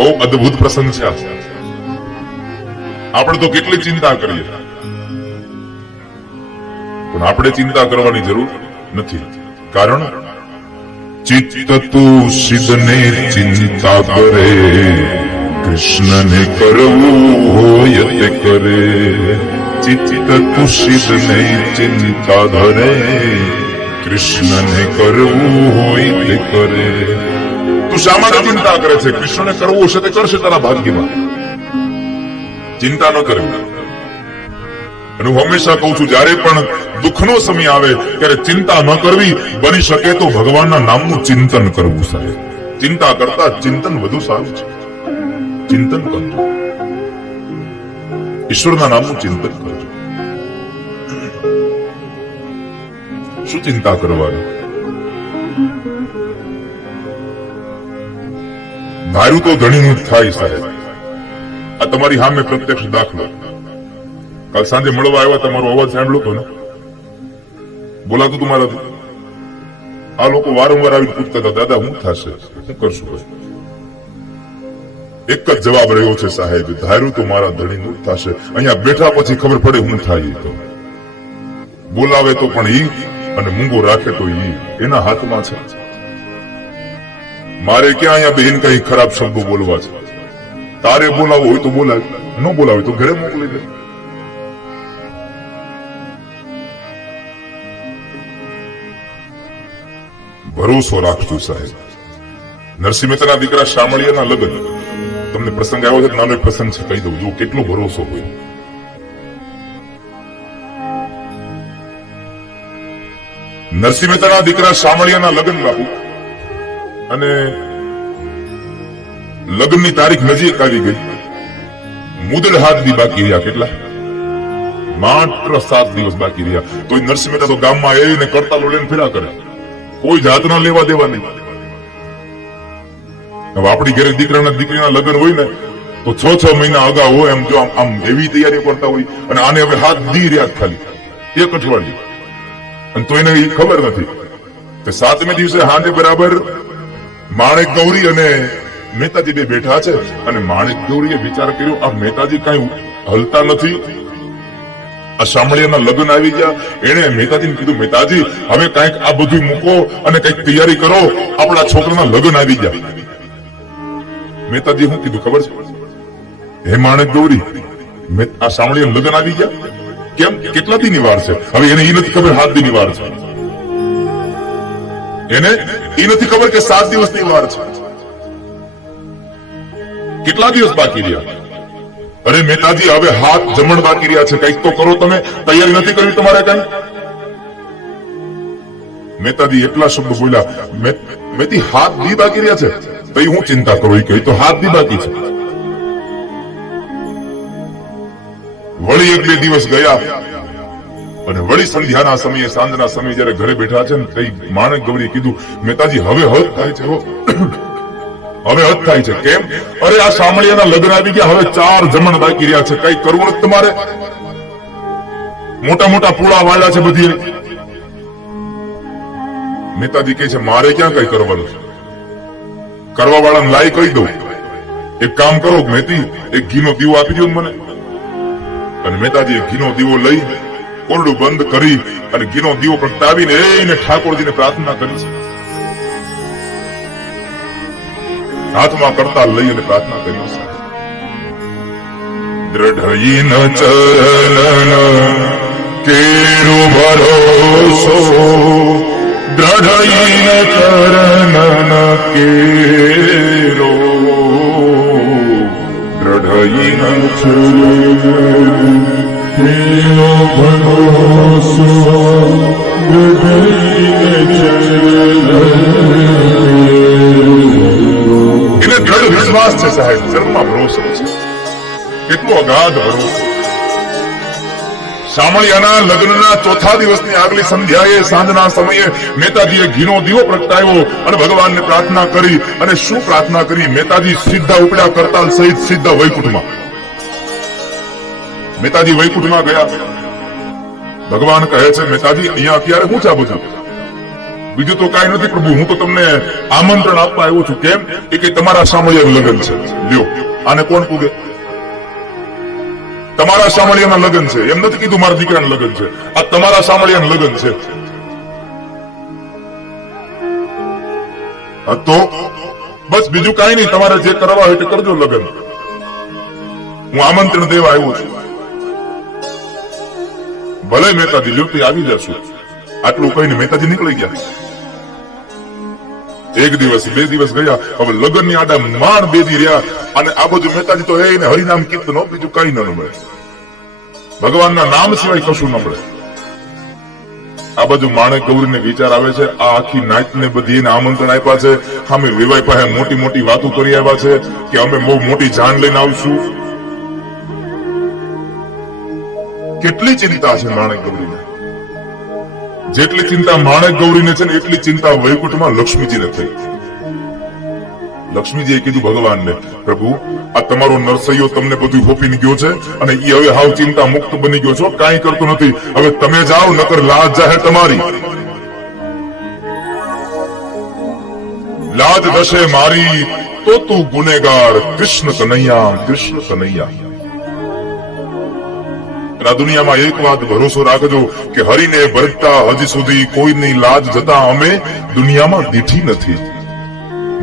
બહુ અદ્ભુત પ્રસંગ છે આ. આપણે તો કેટલી ચિંતા કરીએ, પણ આપણે ચિંતા કરવાની જરૂર નથી. કારણ ચિત્ત તું સિદ્ધને ચિંતા કરે, કૃષ્ણને કરવું હોય તે કરે. ચિત્ત તું સિદ્ધને ચિંતા ધરે, કૃષ્ણને કરવું હોય તે કરે. તું શા માટે ચિંતા કરે છે? કૃષ્ણને કરવું હશે તે કરશે તારા ભાગ્યમાં. ચિંતા ન કરવી. અને હું હંમેશા કહું છું, જયારે પણ દુઃખનો સમય આવે ત્યારે ચિંતા ન કરવી. બની શકે તો ભગવાનના નામનું ચિંતન કરવું. સાહેબ, ચિંતા કરતા ચિંતન વધુ સારું છે. ચિંતન કરજો, ઈશ્વરના નામનું ચિંતન કરજો. શું ચિંતા કરવાની? ધાર્યું તો ધણીનું જ થાય. સાહેબ, આ તમારી સામે પ્રત્યક્ષ દાખલો. કાલ સાંજે મળવા આવ્યા, તમારો અવાજ સાંભળ્યો હતો ને? બોલાતું તું મારાથી? આ લોકો વારંવાર આવીને પૂછતા હતા, દાદા હું થશે, શું કરશું? એક જ જવાબ રહ્યો છે સાહેબ, ધાર્યું તો મારા ધણીનું જ થશે. અહીંયા બેઠા પછી ખબર પડે હું થાય. તો બોલાવે તો પણ ઈ, અને મૂંગો રાખે તો ઈ. એના હાથમાં છે. મારે ક્યાં અહીંયા બેન કઈ ખરાબ શબ્દો બોલવા છે? તારે બોલાવો હોય તો બોલાવે, ન બોલાવે તો ઘરે મોકલી દે. ભરોસો રાખજો સાહેબ. નરસિંહ મહેતાના દીકરા શામળિયાના લગ્ન, તમને પ્રસંગ આવ્યો છે, નાનો એક પ્રસંગ છે, કહી દઉં. જો કેટલો ભરોસો હોય. નરસિંહ મહેતાના દીકરા શામળિયાના લગ્ન બાપુ, અને લગ્નની તારીખ નજીક આવી ગઈ. મુદલ હાથ દી બાકી રહ્યા. કેટલા? માત્ર 7 દિવસ બાકી રહ્યા. તો નરસિંહ મહેતા તો ગામમાં આવીને કરતાલો લઈને ફેરા કરે. કોઈ જાતના લેવા દેવા નહીં. હવે આપણી ઘરે દીકરાના દીકરીના લગ્ન હોય ને તો 6 મહિના અગાઉ હોય. એમ જો આમ એવી તૈયારી કરતા હોય. અને આને હવે હાથ દી રહ્યા ખાલી એક અઠવાડિયું. અને તો એને ખબર નથી કે 7મે દિવસે હાંજે બરાબર માણેક ગૌરી અને મહેતાજી બે બેઠા છે. અને માણેક ગૌરીએ વિચાર કર્યો, આ મહેતાજી કઈ હલતા નથી, આ શામળિયાના લગ્ન આવી ગયા. એને મહેતાજીને કીધું, મહેતાજી હવે કઈક આ બધું મૂકો અને કઈક તૈયારી કરો, આપણા છોકરાના લગ્ન આવી ગયા. મહેતાજી શું કીધું ખબર છે? હે માણેક ગૌરી, આ શામળિયાના લગ્ન આવી ગયા. કેમ? કેટલા દીની વાર છે? હવે એને એ નથી ખબર 7 દીની વાર છે. એને એ નથી ખબર કે 7 દિવસની વાર છે. કેટલા દિવસ બાકી રહ્યા? અરે મહેતાજી હવે હાથ જમણ બાકી રહ્યા છે, કઈક તો કરો. તમે તૈયારી નથી કરવી તમારે કઈ? મહેતાજી એટલા શબ્દો બોલ્યા, મેથી 7 દી બાકી રહ્યા છે. તો હું ચિંતા કરું? એ કહી તો 7 દી બાકી છે. વળી 1-2 દિવસ ગયા અને વળી સંધ્યાના સમયે, સાંજના સમયે જયારે ઘરે બેઠા છે ને, કઈ માણેક ગૌરીએ કીધું, મહેતાજી હવે હદ થાય છે, હવે હદ થાય છે. કેમ? અરે આ શામળિયાના લગ્ન આવી ગયા, હવે 4 જમણ બાકી રહ્યા છે. કઈ કરવું નથી તમારે? મોટા મોટા પૂળા વાળા છે બધી. મહેતાજી કહે છે, મારે ક્યાં કઈ કરવાનું છે? કરવા વાળાને લાઈ કહી દઉં. એક કામ કરો મહેતી, એક ઘીનો દીવો આપી દો મને. અને મહેતાજી ઘીનો દીવો લઈ ઓરડું બંધ કરી અને ઘીનો દીવો પ્રગટાવીને એને ઠાકોરજીને પ્રાર્થના કરી છે. હાથમાં કરતાલ લઈ અને પ્રાર્થના કરી છે. દ્રઢઈન ચરણ કેરો ભરોસો, દ્રઢઈન ચરણ કેરો, દ્રઢઈન ચરણ કેરો ભરોસો, દ્રઢઈન ચરણ. એને દ્રઢ વિશ્વાસ છે સાહેબ, ચરણમાં ભરોસો છે. કેટલો અગાધ ભરોસો. શામળિયાના લગ્નના 4થા દિવસની આગલી સંધ્યાએ, સાંજના સમયે મહેતાજીએ ઘીનો દીવો પ્રગટાવ્યો અને ભગવાનને પ્રાર્થના કરી. અને શું પ્રાર્થના કરી? મહેતાજી સીધા ઉપડ્યા કરતાલ સહિત સીધા વૈકુંઠમાં. મહેતાજી વૈકુંઠમાં ગયા. ભગવાન કહે છે, મહેતાજી અહીંયા અત્યારે શું છે બધું? બીજું તો કાંઈ નથી પ્રભુ, હું તો તમને આમંત્રણ આપવા આવ્યો છું. કેમ? કે તમારા સામળિયાનું લગ્ન છે. લ્યો, આને કોણ પૂગે? તમારા સામળિયાના લગ્ન છે. એમ નથી કીધું મારા દીકરાના લગ્ન છે, આ તમારા સામળિયાનું લગ્ન છે. તો બસ બીજું કાંઈ નહીં, તમારે જે કરવા હોય તે કરજો લગ્ન. હું આમંત્રણ દેવા આવ્યો છું. ભલે મહેતાજી લ્યો, આવી જશું. આટલું કહીને મહેતાજી નીકળી ગયા. એક દિવસ, બે દિવસ ગયા, હવે લગ્નની આડા માંડ બેદી રહ્યા. અને આ બધું મહેતાજી તો એને હરિનામ કીર્તન, બીજું કઈ ન મળે. ભગવાનના નામ સિવાય કશું ન મળે. આ બાજુ માણેક ગૌરીને વિચાર આવે છે, આ આખી નાઈટ ને બધી એને આમંત્રણ આપ્યા છે, અમે વિવાહ પાસે મોટી મોટી વાતો કરી આવ્યા છે કે અમે બહુ મોટી જાન લઈને આવશું. કેટલી ચિંતા છે માણેક ગૌરીને. જેટલી ચિંતા માણેક ગૌરીને છે ને એટલી ચિંતા વૈકુંઠમાં લક્ષ્મીજીને થઈ. લક્ષ્મીજીએ કીધું ભગવાનને, પ્રભુ આ તમારો નરસૈયો તમને બધું હોપીને ગયો છે અને એ હવે હાવ ચિંતા મુક્ત બની ગયો છો, કાંઈ કરતો નથી. હવે તમે જાઓ, નકર લાજ જાહેર તમારી. લાજ દશે મારી તો તું ગુનેગાર. કૃષ્ણ કનૈયા, કૃષ્ણ કનૈયા. આ દુનિયામાં એક વાત ભરોસો રાખજો કે હરિને ભરતા હજી સુધી કોઈની લાજ જતા અમે દુનિયામાં દીઠી નથી.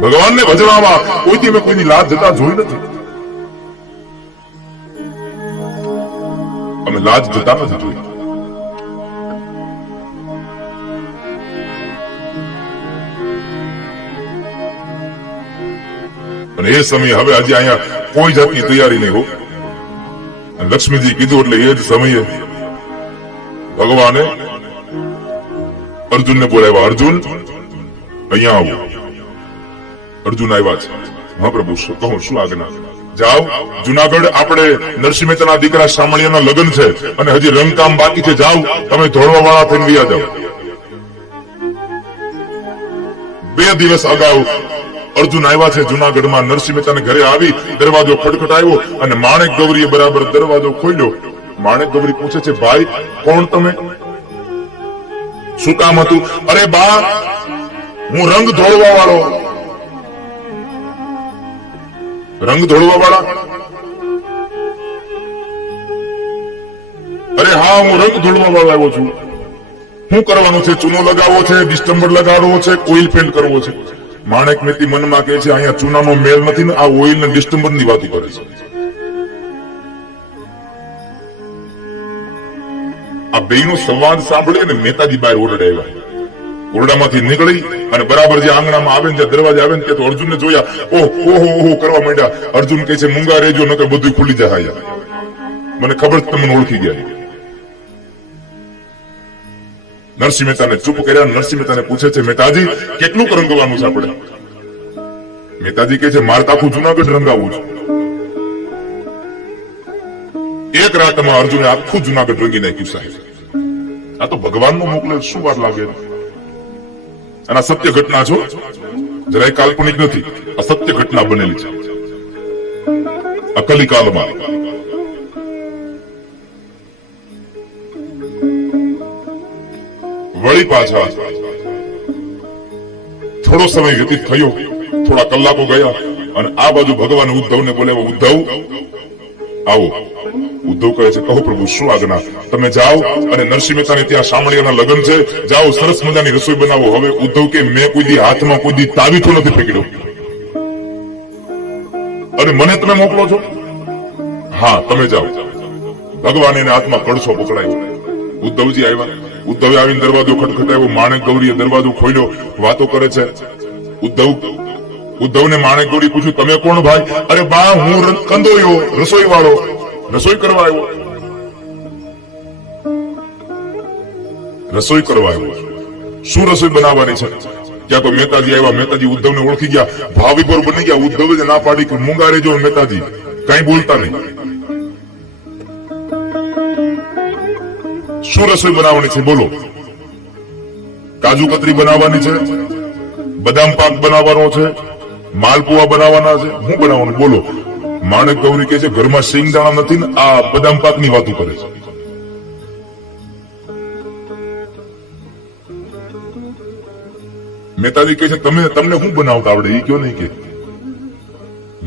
ભગવાનને ભજવામાં કોઈથી મેં કોઈની લાજ જતા જોઈ નથી. અમે લાજ જતા નથી જોઈ. અને એ સમયે હવે હજી અહીંયા કોઈ જાતની તૈયારી નહીં હો. લક્ષ્મીજી કીધું એટલે એ જ સમયે ભગવાને અર્જુનને બોલાવ્યા. અર્જુન અહીંયા આવો. અર્જુન આવ્યા છે. હા પ્રભુ, કહું શું આજ્ઞા? જાઓ જુનાગઢ, આપણે નરસિંહ મહેતાના દીકરા શામળિયાના લગ્ન છે અને હજી રંગકામ બાકી છે. જાઓ તમે ધોળવા વાળા થઈને વ્યા જાઓ. 2 દિવસ અગાઉ અર્જુન આવ્યા છે જુનાગઢમાં. નરસિંહ મહેતાને ઘરે આવી દરવાજો ખટખટાવ્યો અને માણેક ગૌરીએ બરાબર દરવાજો ખોલ્યો. માણેક ગૌરી પૂછે છે, ભાઈ કોણ તમે? શું કામ હતું? અરે બા, હું રંગ ધોળવા વાળો. રંગ ધોળવા વાળા? અરે હા, હું રંગ ધોળવા વાળો આવ્યો છું. શું કરવાનું છે? ચૂનો લગાવવો છે, ડિસ્ટમ્બર લગાડવો છે, ઓઇલ પેન્ટ કરવો છે? માણેક મહેતી મનમાં કહે છે, અહીંયા ચૂનાનો મેળ નથી ને આ ઓઇલ ને ડિસ્ટમ્બર ની વાતો કરે છે. આ બેનો સંવાદ સાંભળી અને મહેતાજી બહાર ઓરડે આવ્યા. ઓરડામાંથી નીકળી અને બરાબર જે આંગણામાં આવે ને, દરવાજે આવે ને, તે તો અર્જુનને જોયા. ઓહો ઓહો કરવા માંડ્યા. અર્જુન કહે છે, મૂંગા રહેજો નકર બધું ખુલી જાય. મને ખબર છે તમને ઓળખી ગયા. નરસિંહ મહેતાને ચૂપ કર્યા. નરસિંહ મહેતાને પૂછે છે, મહેતાજી કેટલું રંગવાનું છે આપણે? મહેતાજી કહે છે, મારે આખું જુનાગઢ રંગાવું છે. એક રાતમાં અર્જુને આખું જુનાગઢ રંગી નાખ્યું. સાહેબ, આ તો ભગવાનનો મોકલે, શું વાર લાગે? અને આ સત્ય ઘટના છો, જરાય કાલ્પનિક નથી. આ સત્ય ઘટના બનેલી છે આ કલિકાલમાં. વળી પાછા થોડો સમય વ્યતીત થયો, થોડા કલાકો ગયા અને આ બાજુ ભગવાન ઉદ્ધવને બોલાવ્યા. ઉદ્ધવ આવો. ઉદ્ધવ કહે છે, કહો પ્રભુ શું આજ્ઞા? તમે જાઓ અને નરસિંહ મહેતાને ત્યાં શામળિયાના લગ્ન છે, જાઓ સરસ મજાની રસોઈ બનાવો. હવે ઉદ્ધવ કે મેં કોઈ દી હાથમાં કોઈ દી તાવીથો નથી પકડ્યો અને મને તમે મોકલો છો? હા તમે જાઓ. ભગવાન એને હાથમાં કળશો પકડાયો. ઉદ્ધવજી આવ્યા. ઉદ્ધવે આવીને દરવાજો ખટખટાવ્યો. માણેક ગૌરીએ દરવાજો ખોલ્યો. વાતો કરે છે. ઉદ્ધવને માણેક ગૌરી પૂછ્યું, તમે કોણ ભાઈ? અરે બા, હું કંદોયો, રસોઈ વાળો, રસોઈ કરવા આવ્યો. રસોઈ કરવા આવ્યો. શું રસોઈ બનાવવાની છે? ત્યાં તો મહેતાજી આવ્યા. મહેતાજી ઉદ્ધવને ઓળખી ગયા, ભાવિકોર બની ગયા. ઉદ્ધવે જ ના પાડી કે મૂંગા રહેજો. મહેતાજી કઈ બોલતા નહીં. શું રસોઈ બનાવવાની છે બોલો? કાજુ કતરી બનાવવાની છે, બદામ પાક બનાવવાનો છે, માલપુઆ બનાવવાના છે, શું બનાવવાનું બોલો? માણેક ગૌરી કહે છે, ઘરમાં સિંગદાણા નથી ને આ બદામ પાક ની વાતો કરે છે. મહેતાજી કહે છે તમને શું બનાવતા આવડે એ કયો નહીં કે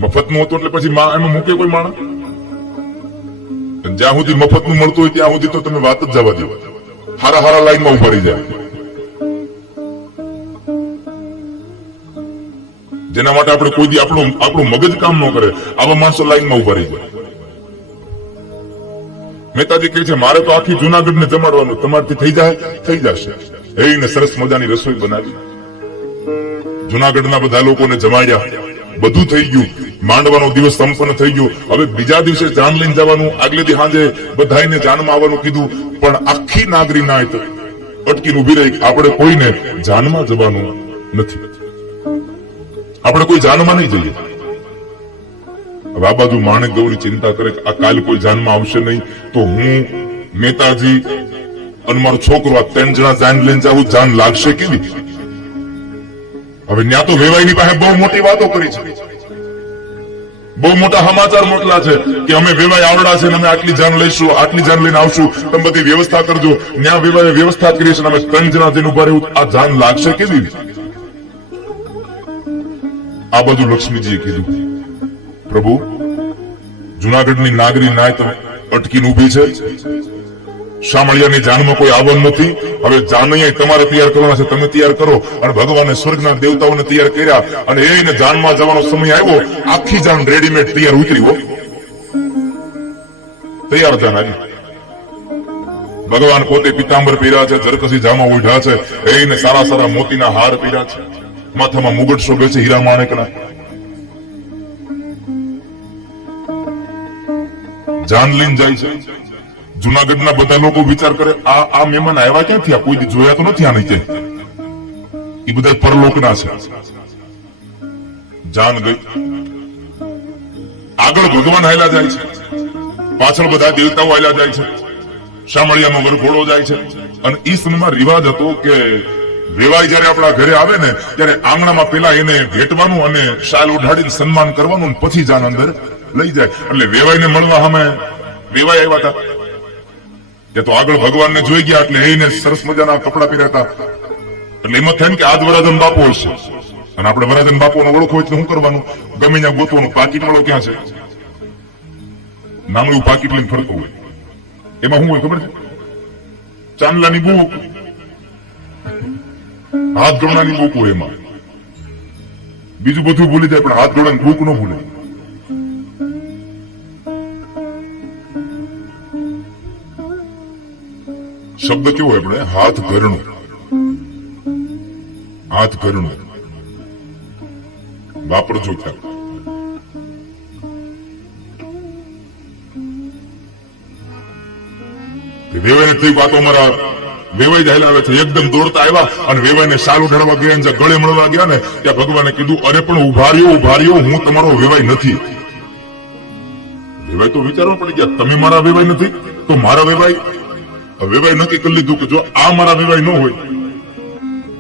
મફતનું હતું એટલે પછી એમાં મૂકે કોઈ માણસ? જ્યાં સુધી મફતનું મળતું હોય ત્યાં સુધી તો તમે વાત જ જવા દો. હારા હારા લાઈનમાં ઉભા રહી જાય. જેના માટે આપણે કોઈ દી આપણું મગજ કામ ન કરે આવા માણસો લાઈનમાં ઉભા રહી જાય. મહેતાજી કહે છે મારે તો આખી જુનાગઢ ને જમાડવાનું, તમારથી થઈ જશે. એને સરસ મજાની રસોઈ બનાવી, જુનાગઢના બધા લોકોને જમાડ્યા, બધું થઈ ગયું. માંડવાનો દિવસ સંપન્ન થઈ ગયો. હવે બીજા દિવસે જાન લઈને જવાનું, આગલે દી સાંજે બધાને જાનમાં આવવાનું કીધું, પણ આખી નાગરી ના અટકીને ઉભી રહી. આપણે કોઈને જાનમાં જવાનું નથી, આપણે કોઈ જાનમાં નહીં જઈએ. હવે આ બાજુ માણેક ગૌરી ચિંતા કરે કે આ કાલ કોઈ જાનમાં આવશે નહીં તો હું મહેતાજી અને મારો છોકરો આ 3 જણા જાન લઈને જાવું, જાન લાગશે કેવી? હવે ત્યાં તો વેવાઈની પાસે બહુ મોટી વાતો કરી છે, બહુ મોટા સમાચાર મોકલા છે કે અમે વેવાઈ આવડા છે ને અમે આટલી જાન લઈશું, આટલી જાન લઈને આવશું, તમે બધી વ્યવસ્થા કરજો. ત્યાં વેવાઈ વ્યવસ્થા કરી છે, અમે 3 જણા જઈને ઉભા રહેવું, આ જાન લાગશે કેવી? આ બધું લક્ષ્મીજીએ કીધું, પ્રભુ જુનાગઢની નાગરી નાય તો અટકીને ઉભી છે, શામળિયાની જાનમાં કોઈ આવવાનું નથી. હવે જાનૈયા તમારે તૈયાર કરવાના છે, તમે તૈયાર કરો. અને ભગવાને સ્વર્ગના દેવતાઓને તૈયાર કર્યા અને એને જાનમાં જવાનો સમય આવ્યો, આખી જાન રેડીમેડ તૈયાર ઉતરી હો, તૈયાર જાન આવી. ભગવાન પોતે પિતાંબર પહેર્યા છે, જરકસી જામા ઓઢ્યા છે, એને સારા સારા મોતીના હાર પહેર્યા છે, માથામાં મુગટ શોભે છે હીરા માણેકના. જાન લઈને જાય છે. જુનાગઢના બધા લોકો વિચાર કરે આ મહેમાન આવ્યા ક્યાંથી, આ કોઈ જોયા તો નથી. આ નહીં એ બધા પરલોકના છે. જાન ગઈ, આગળ ભગવાન હાલ્યા જાય છે, પાછળ બધા દેવતાઓ હાલ્યા જાય છે, શામળિયાનો વરઘોડો જાય છે. અને એ સમયમાં રિવાજ હતો કે વેવાઈ જયારે આપણા ઘરે આવે ને ત્યારે આંગણામાં પેલા એને ભેટવાનું અને શાલ ઉઢાડીને સન્માન કરવાનું, પછી જાન અંદર લઈ જાય. એટલે વેવાઈને મળવા અમે વેવાઈ આવ્યા હતા કે તો આગળ ભગવાનને જોઈ ગયા એટલે એને સરસ મજાના કપડા પહેર્યા હતા. એટલે એમાં થાય કે આજ વરાધન બાપુ હશે અને આપણે વરાધન બાપુનો ઓળખો એટલે શું કરવાનું, ગમે ત્યાં ગોતવાનું. પાકીટ વાળો ક્યાં છે, નાનું એવું પાકીટ લઈને ફરતો હોય. એમાં શું હોય ખબર છે? ચાંદલાની બુક, હાથ ગણવાની બુક હોય. એમાં બીજું બધું ભૂલી જાય પણ હાથ ગણવાની બુક ન ભૂલે. શબ્દ કેવો આપણે હાથ ઘરણું, હાથ ઘરણું વાપરજો ક્યાં. વેવાઈને થયું વાતો અમારા વેવાઈ જ આવે છે, એકદમ દોડતા આવ્યા અને વેવાઈને શાલ ઉઢાડવા ગયા, ગળે મળવા ગયા ને ત્યાં ભગવાને કીધું અરે પણ ઉભા રહ્યો, હું તમારો વેવાઈ નથી. વેવાઈ તો વિચારવા પડી ગયા, તમે મારા વેવાઈ નથી તો મારા વેવાઈ નક્કી કરી લીધું કે જો આ મારા વેવાઈ ન હોય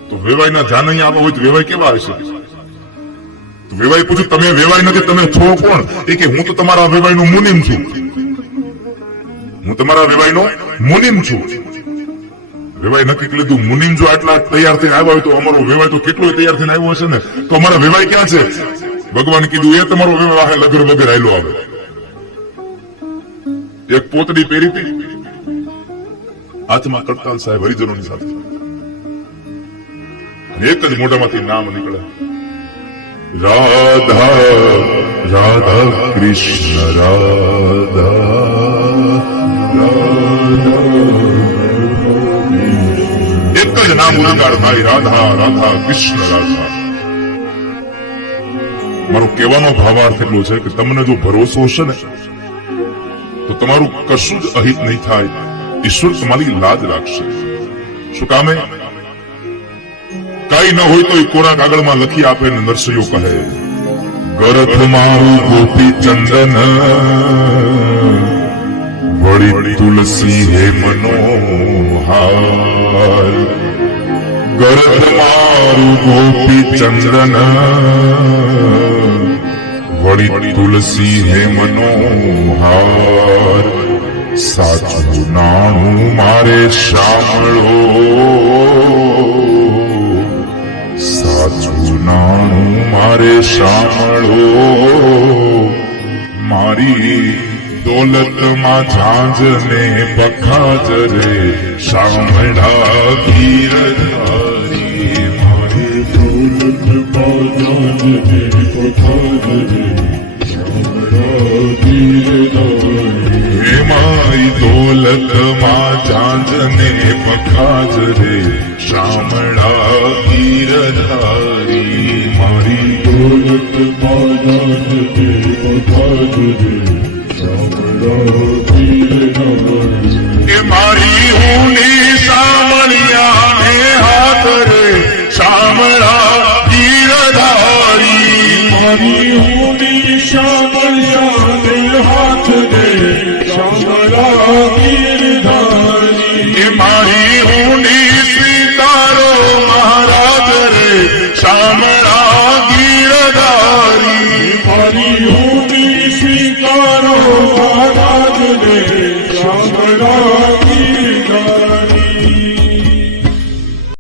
તો વેવાઈના જાનૈયા આવા હોય તો વેવાઈ કેવા હશે? તો વેવાઈ પૂછ્યું તમે વેવાઈ નથી, તમે છો કોણ? એ કે હું તો તમારા વેવાઈનો મુનિમ છું, હું તમારા વેવાઈનો મુનિમ છું. વેવાઈ નક્કી કરી લીધું મુનિમ જો આટલા તૈયાર થઈને આવ્યા હોય તો અમારો વેવાઈ તો કેટલો તૈયાર થઈને આવ્યો હશે ને, તો અમારા વેવાઈ ક્યાં છે? ભગવાન કીધું એ તમારો વેવાઈ લગર વગર આવેલો આવે. એક પોતડી પહેરી હતી, હાથમાં કડતાલ સાહેબ હરિજનોની સાથે, એક જ મોઢામાંથી નામ નીકળે, રાધા રાધા કૃષ્ણ રાધા, એક જ નામ ઉચ્ચાર થાય, રાધા રાધા કૃષ્ણ રાધા. મારો કહેવાનો ભાવાર્થ એટલો છે કે તમને જો ભરોસો હશે ને તો તમારું કશું જ અહિત નહીં થાય. ઈશ્વર તમારી લાજ રાખશે. શું કામે? કઈ ન હોય તો કોરા કાગળમાં લખી આપે ને નરસૈયો કહે, ગરથ મારું ગોપી ચંદન વળી તુલસી હે મનોહાર. ગરથ મારું ગોપી ચંદન વળી તુલસી હે મનોહાર. સાચું નાણું મારે સાંભળો, નાણું મારે સાંભળો મારી દોલતમાં ઝાંઝ ને પખાજ રે સાંભળા ગીરધારી મારી દોલતમાં ઝાંઝ ને પખાજ રે સાંભળા ગીરધારી હે મારી દોલતમાં ઝાંઝ ને પખાજ રે શામળા ગીરધારી મારી દોલતમાં ઝાંઝ ને પખાજ રે શામળા ગીરધારી કે મારી ઊની સામળિયા ને હાથ રે શામળા ગીરધારી મારી ઊની સામળિયા ને હાથ રે શામળા ગીરધારી કે મારી ઊની સ્વીકારો મહારાજ રે શામળા ગીરધારી મારી ઊની સ્વીકારો મહારાજ રે શામળા